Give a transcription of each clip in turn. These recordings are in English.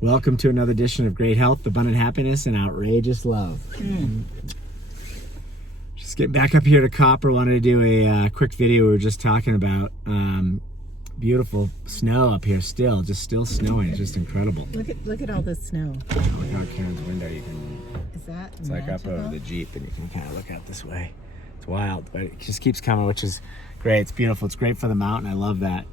Welcome to another edition of Great Health, Abundant Happiness, and Outrageous Love. Just getting back up here to Copper. Wanted to do a quick video. We were just talking about beautiful snow up here still snowing. It's just incredible. Look at all the snow. Look out Karen's window. You can. Is that It's like up over the Jeep, and you can kind of look out this way. It's wild, but it just keeps coming, which is great. It's beautiful. It's great for the mountain. I love that.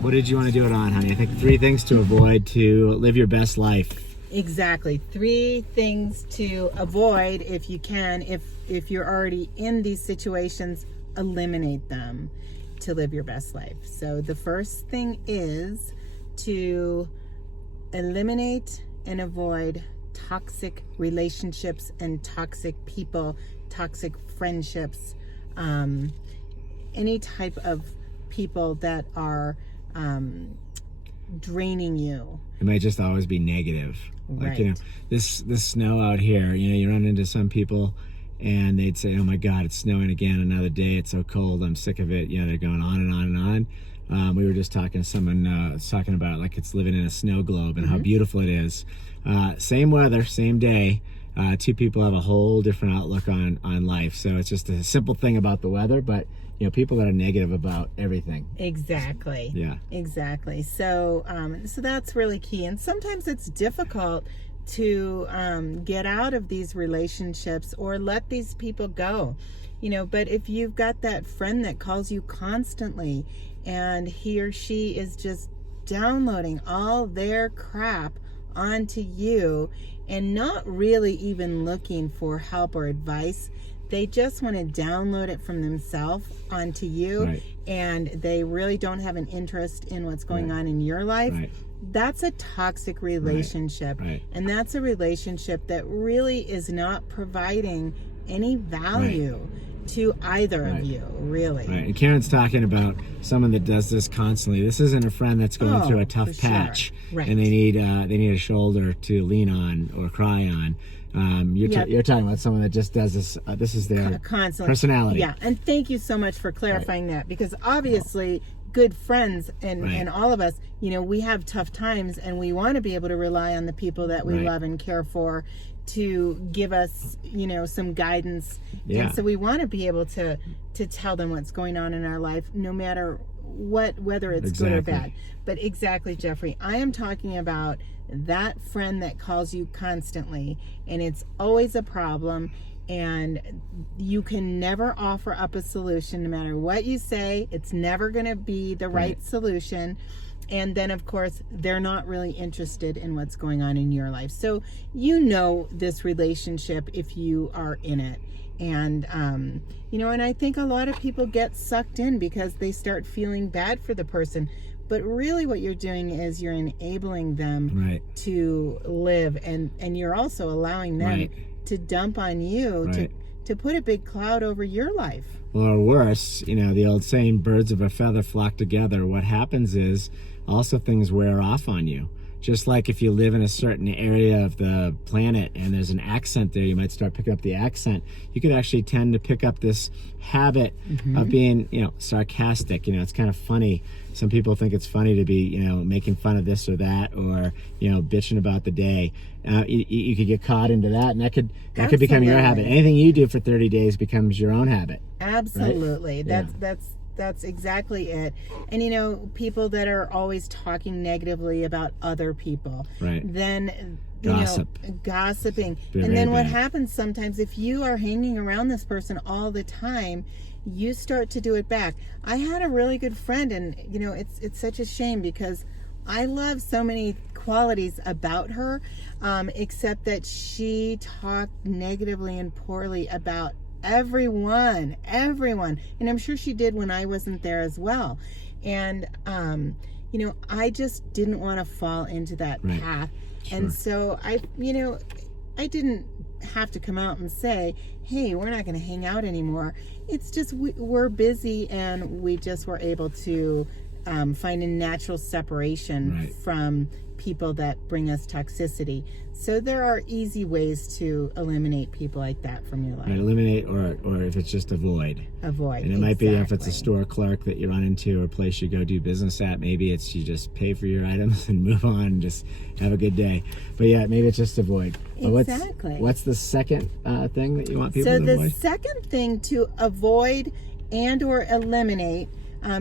What did you want to do it on, honey? I think 3 things to avoid to live your best life. Exactly. 3 things to avoid if you can. If you're already in these situations, eliminate them to live your best life. So the first thing is to eliminate and avoid toxic relationships and toxic people, toxic friendships, any type of people that are draining you. It might just always be negative. Right. Like, this snow out here, you run into some people and they'd say, oh my God, it's snowing again, another day, it's so cold, I'm sick of it. They're going on and on and on. We were just talking to someone talking about like it's living in a snow globe and how beautiful it is. Same weather, same day. 2 people have a whole different outlook on life. So it's just a simple thing about the weather, but people that are negative about everything. Exactly. Yeah. Exactly. So so that's really key. And sometimes it's difficult to get out of these relationships or let these people go. But if you've got that friend that calls you constantly and he or she is just downloading all their crap onto you and not really even looking for help or advice, they just want to download it from themselves onto you, right, and they really don't have an interest in what's going on in your life. Right. That's a toxic relationship. Right. And that's a relationship that really is not providing any value to either of you, really. Right. And Karen's talking about someone that does this constantly. This isn't a friend that's going through a tough patch, right, and they need a shoulder to lean on or cry on. You're talking about someone that just does this. This is their constantly personality. Yeah, and thank you so much for clarifying that, because obviously good friends and all of us, we have tough times, and we want to be able to rely on the people that we love and care for to give us, some guidance. Yeah. And so we want to be able to tell them what's going on in our life, no matter whether it's good or bad. But exactly, Jeffrey, I am talking about that friend that calls you constantly, and it's always a problem, and you can never offer up a solution. No matter what you say, it's never going to be the right solution. And then, of course, they're not really interested in what's going on in your life. So this relationship if you are in it. And, and I think a lot of people get sucked in because they start feeling bad for the person. But really what you're doing is you're enabling them to live. And you're also allowing them to dump on you, to put a big cloud over your life. Or worse, the old saying, birds of a feather flock together. What happens is also things wear off on you. Just like if you live in a certain area of the planet and there's an accent there, you might start picking up the accent. You could actually tend to pick up this habit of being, sarcastic. It's kind of funny. Some people think it's funny to be, making fun of this or that, or, bitching about the day. You could get caught into that, and that could become your habit. Anything you do for 30 days becomes your own habit. Absolutely. Right? That's exactly it. And people that are always talking negatively about other people, then gossiping. And then what happens sometimes, if you are hanging around this person all the time, you start to do it back. I had a really good friend, and it's such a shame because I love so many qualities about her, except that she talked negatively and poorly about everyone, and I'm sure she did when I wasn't there as well. And I just didn't want to fall into that path. And so I didn't have to come out and say, hey, we're not going to hang out anymore. It's just we're busy, and we just were able to find a natural separation from people that bring us toxicity. So there are easy ways to eliminate people like that from your life. Right, eliminate, or if it's just avoid. Avoid. And it might be if it's a store clerk that you run into or a place you go do business at. Maybe it's you just pay for your items and move on and just have a good day. But yeah, maybe it's just avoid. But Exactly. What's the second thing that you want people to avoid? So the second thing to avoid and or eliminate,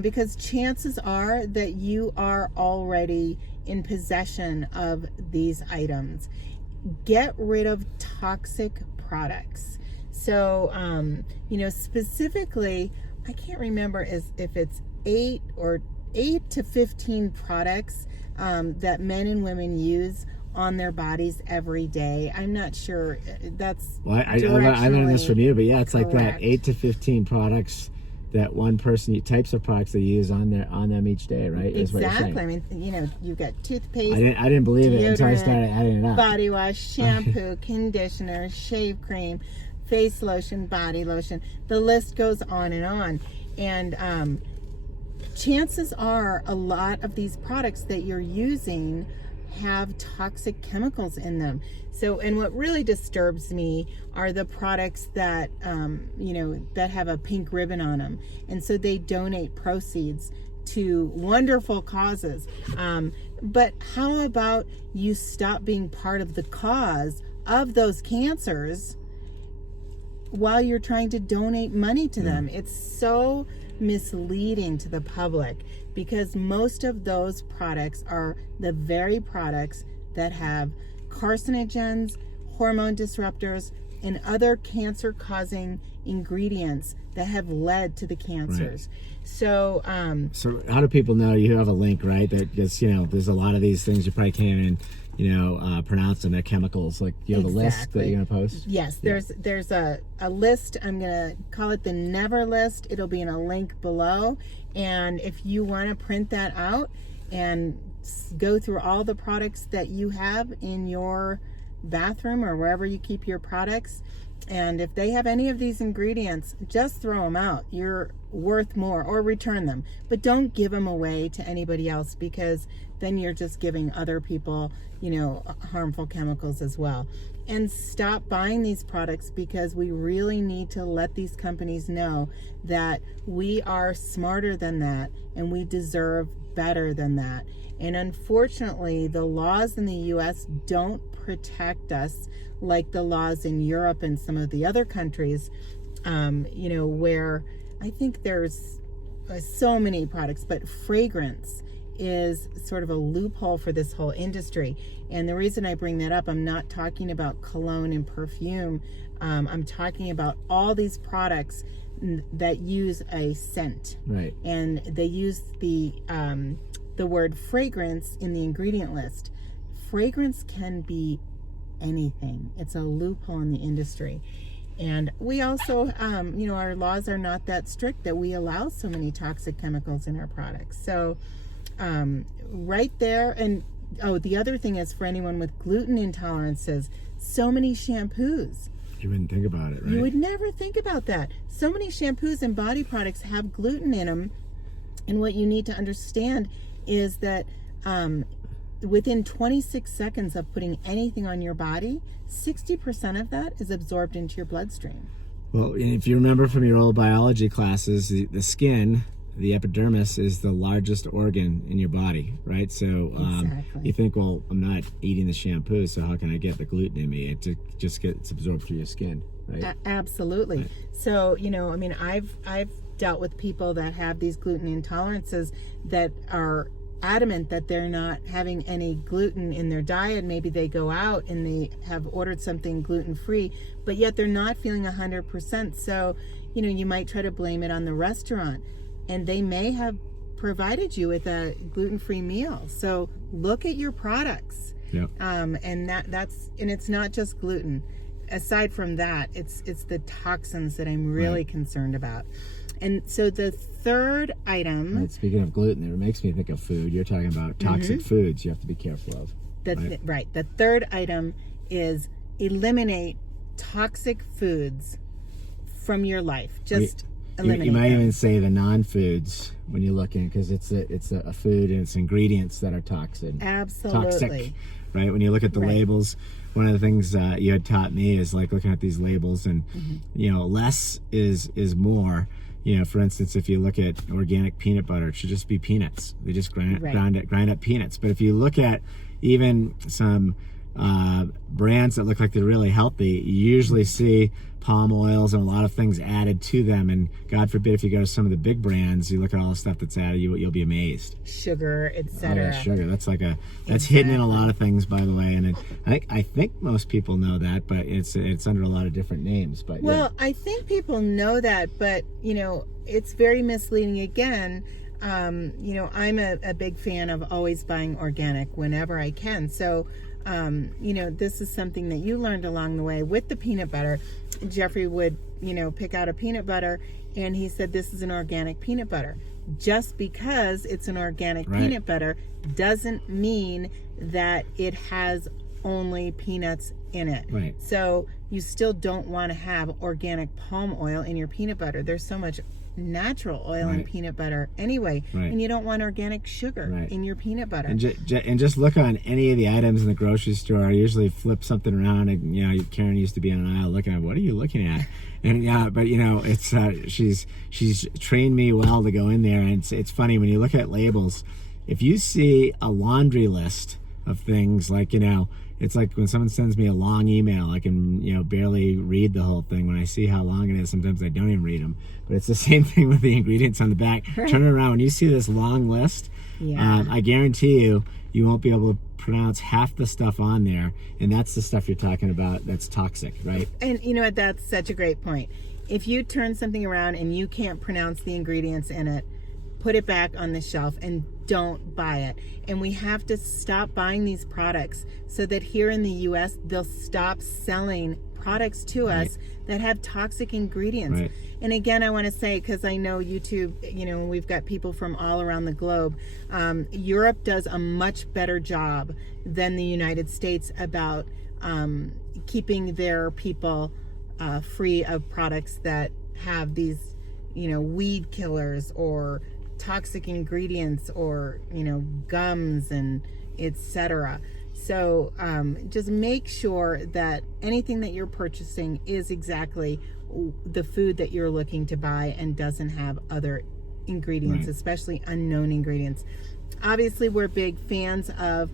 because chances are that you are already in possession of these items. Get rid of toxic products. So, specifically, I can't remember if it's 8 to 15 products that men and women use on their bodies every day. I'm not sure. That's I learned this from you, but yeah, it's correct. Like that 8 to 15 products that one person, types of products they use on them each day, right? Exactly. I mean, you've got toothpaste. I didn't believe it until I started adding it up. Body wash, shampoo, conditioner, shave cream, face lotion, body lotion. The list goes on and on. And chances are a lot of these products that you're using have toxic chemicals in them. So, and what really disturbs me are the products that, that have a pink ribbon on them. And so they donate proceeds to wonderful causes. But how about you stop being part of the cause of those cancers while you're trying to donate money to them? It's so misleading to the public, because most of those products are the very products that have carcinogens, hormone disruptors, and other cancer-causing ingredients that have led to the cancers. Right. So how do people know you have a link, right? That gets, there's a lot of these things you probably can't even pronounce them. They're chemicals. Like, you have a list that you're gonna post? Yes, there's a list. I'm gonna call it the Never list. It'll be in a link below. And if you want to print that out and go through all the products that you have in your bathroom or wherever you keep your products, and if they have any of these ingredients, just throw them out. You're worth more, or return them. But don't give them away to anybody else, because then you're just giving other people, harmful chemicals as well. And stop buying these products, because we really need to let these companies know that we are smarter than that and we deserve better than that. And unfortunately, the laws in the US don't protect us like the laws in Europe and some of the other countries, where I think there's so many products, but fragrance is sort of a loophole for this whole industry. And the reason I bring that up, I'm not talking about cologne and perfume. I'm talking about all these products that use a scent. Right. And they use the word fragrance in the ingredient list. Fragrance can be anything. It's a loophole in the industry. And we also, our laws are not that strict that we allow so many toxic chemicals in our products. So right there. And the other thing is, for anyone with gluten intolerances, so many shampoos. You wouldn't think about it, right? You would never think about that. So many shampoos and body products have gluten in them. And what you need to understand is that within 26 seconds of putting anything on your body, 60% of that is absorbed into your bloodstream. Well, if you remember from your old biology classes, the skin, the epidermis, is the largest organ in your body, right? So Exactly. You think, well, I'm not eating the shampoo, so how can I get the gluten in me? It just gets absorbed through your skin, right? Absolutely. Right. So, I've dealt with people that have these gluten intolerances that are adamant that they're not having any gluten in their diet. Maybe they go out and they have ordered something gluten-free, but yet they're not feeling 100%. So, you might try to blame it on the restaurant, and they may have provided you with a gluten-free meal. So look at your products. Yep. And that's it's not just gluten. Aside from that, it's the toxins that I'm really concerned about. And so the third item... Right, speaking of gluten, it makes me think of food. You're talking about toxic foods you have to be careful of. The third item is eliminate toxic foods from your life. You might even say the non-foods when you look in, because it's a food and it's ingredients that are toxic. Toxic, right? When you look at the labels, one of the things you had taught me is like looking at these labels, and less is more. For instance, if you look at organic peanut butter, it should just be peanuts. They just grind up peanuts. But if you look at even some brands that look like they're really healthy, you usually see palm oils and a lot of things added to them. And God forbid, if you go to some of the big brands, you look at all the stuff that's added, you'll be amazed. Sugar, etc. Oh, yeah, sugar. That's hidden in a lot of things, by the way. And I think most people know that, but it's under a lot of different names. But I think people know that, but it's very misleading. Again, I'm a big fan of always buying organic whenever I can. So, this is something that you learned along the way with the peanut butter. Jeffrey would, pick out a peanut butter, and he said, this is an organic peanut butter. Just because it's an organic peanut butter doesn't mean that it has only peanuts in it. Right. So you still don't want to have organic palm oil in your peanut butter. There's so much natural oil in peanut butter anyway, and you don't want organic sugar in your peanut butter. And just look on any of the items in the grocery store. I usually flip something around, and Karen used to be on an aisle looking at, what are you looking at? And but it's she's trained me well to go in there, and it's funny when you look at labels. If you see a laundry list of things, like it's like when someone sends me a long email, I can barely read the whole thing. When I see how long it is, sometimes I don't even read them. But it's the same thing with the ingredients on the back. Turn it around. When you see this long list, I guarantee you won't be able to pronounce half the stuff on there, and that's the stuff you're talking about that's toxic, right? And you know what? That's such a great point. If you turn something around and you can't pronounce the ingredients in it, put it back on the shelf and don't buy it. And we have to stop buying these products so that here in the U.S. they'll stop selling products to us that have toxic ingredients. And again, I want to say, because I know YouTube, we've got people from all around the globe. Europe does a much better job than the United States about keeping their people free of products that have these, weed killers or toxic ingredients or gums and etc. So just make sure that anything that you're purchasing is exactly the food that you're looking to buy and doesn't have other ingredients, especially unknown ingredients. Obviously, we're big fans of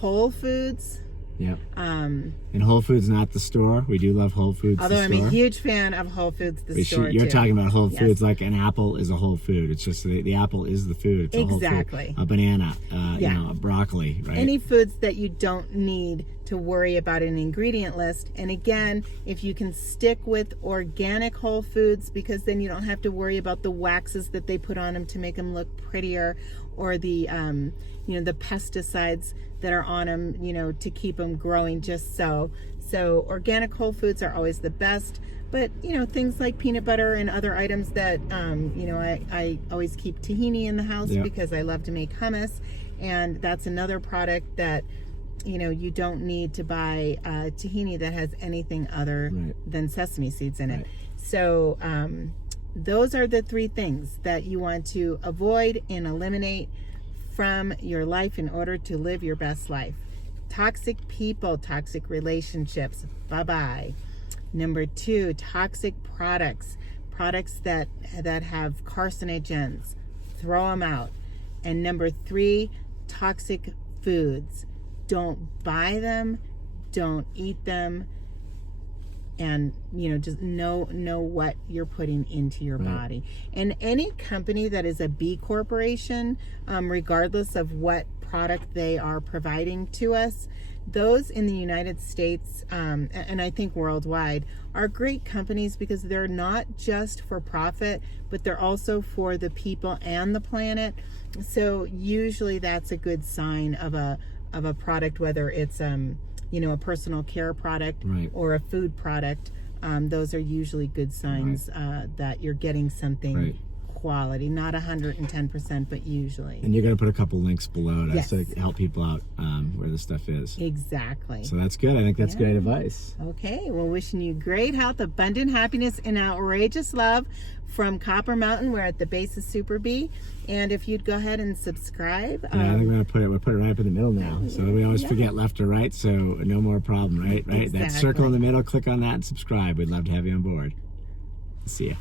Whole Foods. Yep. And Whole Foods, not the store. We do love Whole Foods. Although I'm a huge fan of Whole Foods, the store. You're talking about Whole Foods like an apple is a whole food. It's just the apple is the food. It's a whole food. A banana, a broccoli, right? Any foods that you don't need to worry about an ingredient list. And again, if you can stick with organic whole foods, because then you don't have to worry about the waxes that they put on them to make them look prettier, or the the pesticides that are on them, to keep them growing just so. So organic whole foods are always the best. But, things like peanut butter and other items that, I always keep tahini in the house because I love to make hummus. And that's another product that, you don't need to buy tahini that has anything other than sesame seeds in it. So those are the three things that you want to avoid and eliminate from your life in order to live your best life. Toxic people, toxic relationships, bye-bye. Number 2, toxic products that have carcinogens, throw them out. And number 3, toxic foods. Don't buy them, don't eat them, and just know what you're putting into your body. And any company that is a B corporation, regardless of what product they are providing to us, those in the United States, and I think worldwide, are great companies because they're not just for profit, but they're also for the people and the planet. So usually that's a good sign of a product, whether it's a personal care product or a food product. Those are usually good signs that you're getting something quality, not 110%, but usually. And you're going to put a couple links below to, Yes. to help people out where the stuff is. Exactly. So that's good. I think that's great advice. Okay, well, wishing you great health, abundant happiness, and outrageous love from Copper Mountain. We're at the base of Super Bee. And if you'd go ahead and subscribe. Yeah, I think we're gonna put it right up in the middle now. So we always forget left or right, so no more problem, right? Right? That circle in the middle, click on that and subscribe. We'd love to have you on board. See ya.